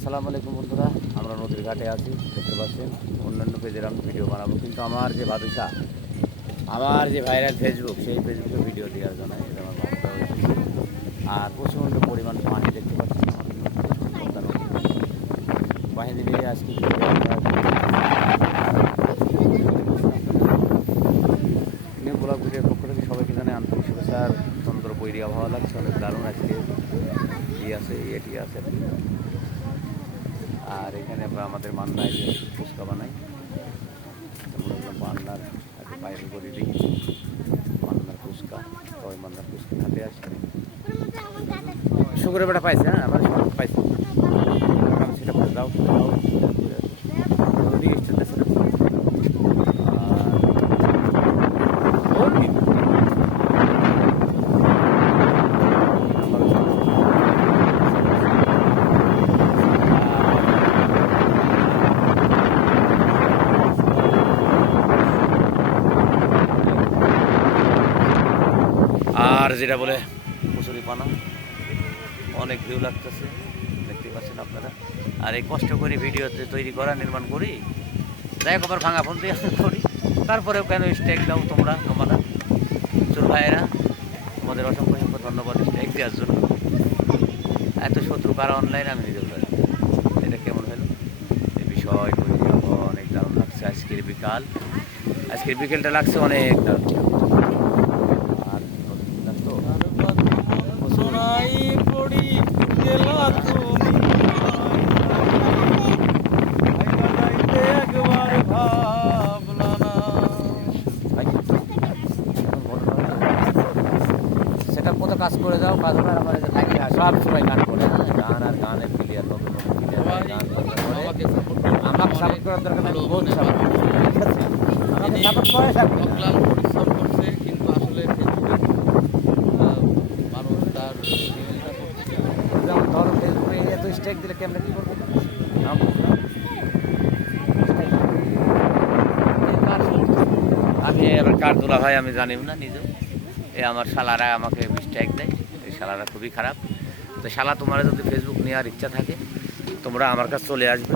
আসসালামু আলাইকুম বন্ধুরা, আমরা নদীর ঘাটে আছি, দেখতে পাচ্ছেন, অন্যান্য পেজের আমি ভিডিও বানাবো, কিন্তু আমার যে বাদুশা, আমার যে ভাইরাল ফেসবুক সেই ফেসবুকে ভিডিও দেওয়ার জন্য এটা আমার ভাবতে হয়েছে আর প্রচণ্ড পরিমাণ পানি দেখতে নদী। বাহিনী দিয়ে আজকে ব্লগ ভিডিওর পক্ষ থেকে সবাইকে জানাই আন্তরিক শুভেচ্ছা, আর তন্ত্র বৈরী ভালো লাগছে, অনেক দারুণ আজকে। ই আছে? এটি আছে। আর এখানে আমরা আমাদের মান্নায় ফুচকা বানাই মান্নার একটা করে দিই। মান্নার ফুচকা, সবাই মান্নার ফুচকা খাতে আসছে শুক্রের বেটা পাইছে হ্যাঁ সব পাইছে আমি সেটা করে দাও দাও ওদিকে স্টেট আছে না? আর ওর কি? আর যেটা বলে মুসুরি পানা। অনেক ভিউ লাগতেছে, দেখতে পাচ্ছেন আপনারা। আর এই কষ্ট করে ভিডিও তৈরি করা, নির্মাণ করি, যাই হোক, আবার ভাঙা ফোন দিয়ে করি। তারপরেও কেন স্টেক দাও তোমরা তোমরা চোর ভাইয়েরা? আমাদের অসংখ্য অসংখ্য ধন্যবাদ স্টেক দেওয়ার জন্য। এত শত্রু কারা অনলাইন আমি নিজেও জানি এটা কেমন হলো? এই বিষয় অনেক দারুণ লাগছে। আজকের বিকাল, আজকের বিকেলটা লাগছে অনেক দারুণ কাজ করে যাও কাজ করে আমার সব সময় গান করে। হ্যাঁ, গান আর গানের করে, করে। আমাকে সাপোর্ট করার দরকার নেই বহুত সাপোর্ট আমাকে সাপোর্ট করে দিলে ক্যামেরা কি করবে। আমি এবার কার তোলা ভাই আমি জানিও না নিজেও। এ আমার শালারা আমাকে স্ট্যাক দেয়, এই শালারা খুবই খারাপ। তো শালা, তোমার যদি ফেসবুক নেওয়ার ইচ্ছা থাকে, তোমরা আমার কাছে চলে আসবে।